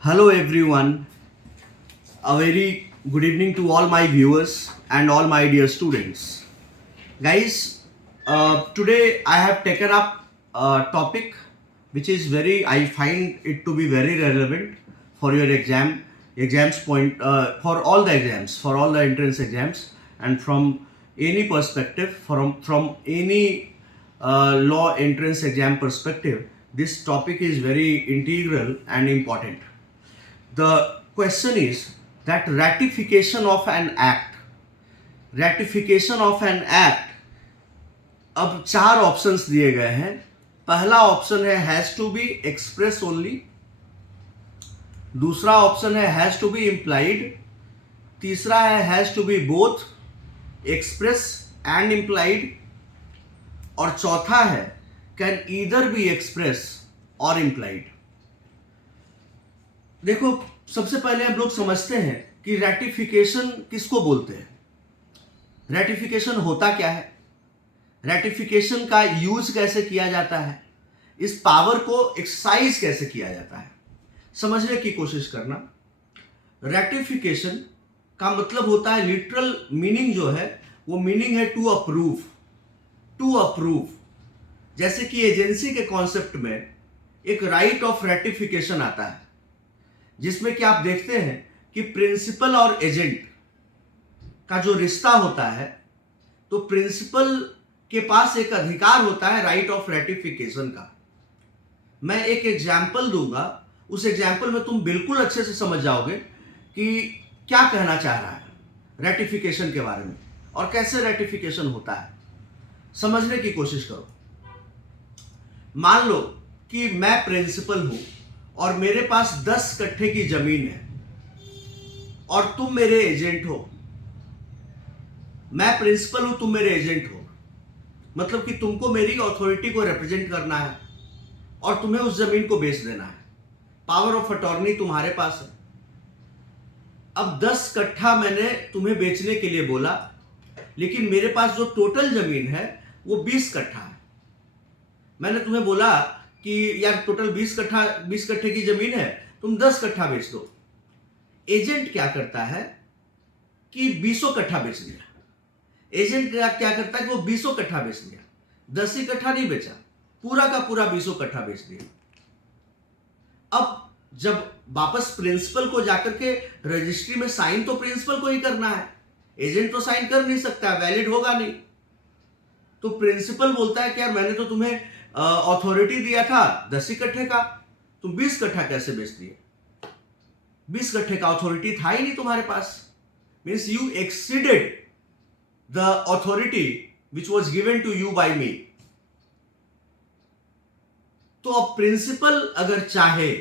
Hello everyone, a very good evening to all my viewers and all my dear students. Guys, today I have taken up a topic which is I find it to be very relevant for your exams point, for all the exams, for all the entrance exams, and from any perspective, from any law entrance exam perspective, this topic is very integral and important. The question is that ratification of an act, अब चार options दिए गए हैं. पहला option है has to be express only, दूसरा option है has to be implied, तीसरा है has to be both express and implied, और चौथा है can either be express or implied. देखो, सबसे पहले हम लोग समझते हैं कि रैटिफिकेशन किसको बोलते हैं. रैटिफिकेशन होता क्या है, रैटिफिकेशन का यूज कैसे किया जाता है, इस पावर को एक्सरसाइज कैसे किया जाता है, समझने की कोशिश करना. रैटिफिकेशन का मतलब होता है, लिटरल मीनिंग जो है वो मीनिंग है टू अप्रूव. टू अप्रूव, जैसे कि एजेंसी के कॉन्सेप्ट में एक राइट ऑफ रैटिफिकेशन आता है, जिसमें कि आप देखते हैं कि प्रिंसिपल और एजेंट का जो रिश्ता होता है, तो प्रिंसिपल के पास एक अधिकार होता है राइट ऑफ रैटिफिकेशन का. मैं एक एग्जाम्पल दूंगा, उस एग्जाम्पल में तुम बिल्कुल अच्छे से समझ जाओगे कि क्या कहना चाह रहा है रैटिफिकेशन के बारे में और कैसे रैटिफिकेशन होता है. समझने की कोशिश करो. मान लो कि मैं प्रिंसिपल हूं और मेरे पास 10 कट्ठे की जमीन है और तुम मेरे एजेंट हो. मैं प्रिंसिपल हूं, तुम मेरे एजेंट हो, मतलब कि तुमको मेरी अथॉरिटी को रिप्रेजेंट करना है और तुम्हें उस जमीन को बेच देना है. पावर ऑफ अटॉर्नी तुम्हारे पास है. अब 10 कट्ठा मैंने तुम्हें बेचने के लिए बोला, लेकिन मेरे पास जो टोटल जमीन है वो 20 कट्ठा है. मैंने तुम्हें बोला कि यार टोटल 20 कट्ठे की जमीन है, तुम 10 कट्ठा बेच दो. एजेंट क्या करता है कि 20 कट्ठा बेच दिया. एजेंट क्या करता है कि वो 20 कट्ठा बेच दिया, 10 ही कट्ठा नहीं बेचा, पूरा का पूरा 20 कट्ठा बेच दिया. अब जब वापस प्रिंसिपल को जाकर के रजिस्ट्री में साइन तो प्रिंसिपल को ही करना है, एजेंट तो साइन कर नहीं सकता, वैलिड होगा नहीं. तो प्रिंसिपल बोलता है कि यार मैंने तो तुम्हें अथॉरिटी दिया था 10 कट्ठे का, तुम 20 कट्ठा कैसे बेच दिए. 20 कट्ठे का अथॉरिटी था ही नहीं तुम्हारे पास. Means you exceeded the authority which was given to you by me. तो अब प्रिंसिपल अगर चाहे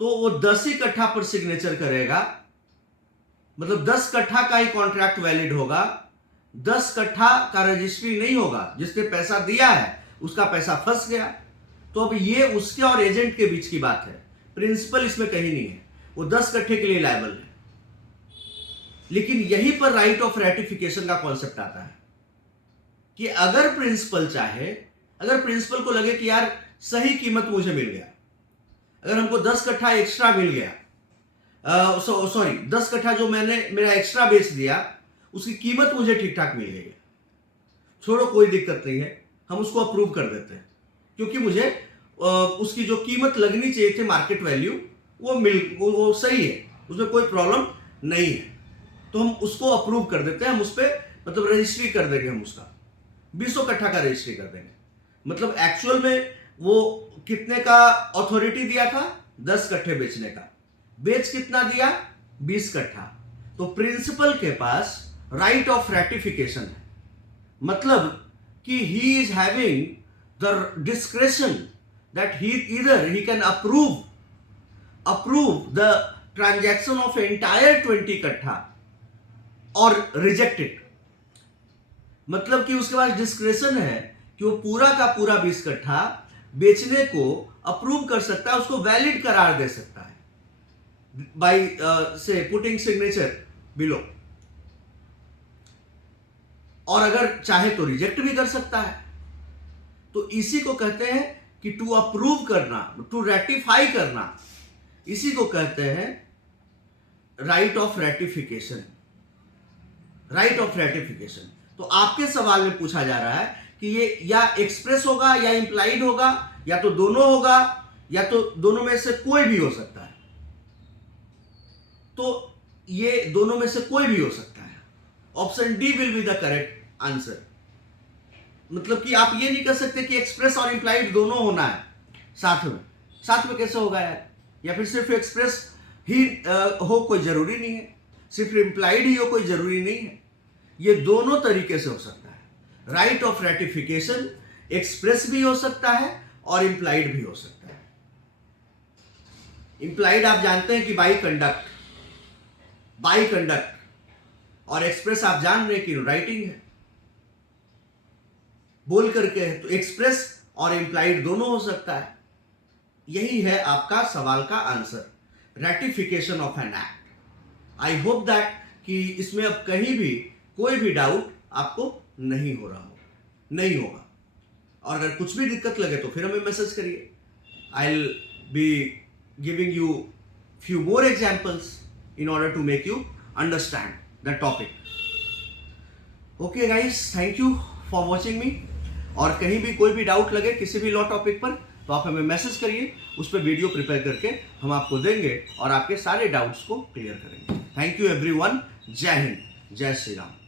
तो वो 10 ही कट्ठा पर सिग्नेचर करेगा, मतलब 10 कट्ठा का ही कॉन्ट्रैक्ट वैलिड होगा, 10 कट्ठा का रजिस्ट्री नहीं होगा. जिसने पैसा दिया है उसका पैसा फंस गया. तो अब ये उसके और एजेंट के बीच की बात है, प्रिंसिपल इसमें कहीं नहीं है, वो 10 कट्ठे के लिए लायबल है. लेकिन यहीं पर राइट ऑफ रैटिफिकेशन का कॉन्सेप्ट आता है कि अगर प्रिंसिपल चाहे, अगर प्रिंसिपल को लगे कि यार सही कीमत मुझे मिल गया, अगर हमको 10 कट्ठा एक्स्ट्रा मिल गया, 10 कट्ठा जो मैंने मेरा एक्स्ट्रा बेच दिया उसकी कीमत मुझे ठीक ठाक मिल गई, छोड़ो कोई दिक्कत नहीं है, हम उसको अप्रूव कर देते हैं, क्योंकि मुझे उसकी जो कीमत लगनी चाहिए थी मार्केट वैल्यू वो सही है, उसमें कोई प्रॉब्लम नहीं है, तो हम उसको अप्रूव कर देते हैं. हम उस पर मतलब रजिस्ट्री कर देंगे, हम उसका 20 कट्ठा का रजिस्ट्री कर देंगे. मतलब एक्चुअल में वो कितने का अथॉरिटी दिया था, 10 कट्ठे बेचने का, बेच कितना दिया, 20 कट्ठा. तो प्रिंसिपल के पास राइट ऑफ रैटिफिकेशन है, मतलब कि he is having the discretion that he can approve the transaction of entire 20 कट्ठा और रिजेक्ट इट. मतलब कि उसके पास डिस्क्रेशन है कि वो पूरा का पूरा 20 कट्ठा बेचने को अप्रूव कर सकता है, उसको वैलिड करार दे सकता है बाय से पुटिंग सिग्नेचर बिलो, और अगर चाहे तो रिजेक्ट भी कर सकता है. तो इसी को कहते हैं कि टू अप्रूव करना, टू रेटिफाई करना, इसी को कहते हैं right of ratification. Right of ratification. तो आपके सवाल में पूछा जा रहा है कि ये या एक्सप्रेस होगा या इंप्लाइड होगा या तो दोनों होगा या तो दोनों में से कोई भी हो सकता है। तो ये दोनों में से कोई भी हो सकता है। Option D will be the correct answer. मतलब कि आप ये नहीं कर सकते कि एक्सप्रेस और इंप्लाइड दोनों होना है साथ में कैसे होगा यार? या फिर सिर्फ एक्सप्रेस ही हो कोई जरूरी नहीं है, सिर्फ इंप्लाइड ही हो कोई जरूरी नहीं है। ये दोनों तरीके से हो सकता है। राइट ऑफ रेटिफिकेशन एक्सप्रेस भी हो सकता है और इंप्लाइड भी हो सकता है। इंप्लाइड आप जानते हैं कि बाई कंडक्ट, और एक्सप्रेस आप जान रहे हैं कि राइटिंग है, बोल करके है। तो एक्सप्रेस और इंप्लाइड दोनों हो सकता है। यही है आपका सवाल का answer, ratification of an act. I hope that कि इसमें अब कहीं भी कोई भी डाउट आपको नहीं होगा। और अगर कुछ भी दिक्कत लगे तो फिर हमें मैसेज करिए। I will be giving you few more examples in order to make you understand the topic. Okay guys, thank you for watching me. और कहीं भी कोई भी डाउट लगे किसी भी लॉ टॉपिक पर तो आप हमें मैसेज करिए, उस पर वीडियो प्रिपेयर करके हम आपको देंगे और आपके सारे डाउट्स को क्लियर करेंगे। Thank you everyone. जय हिंद, जय श्री राम।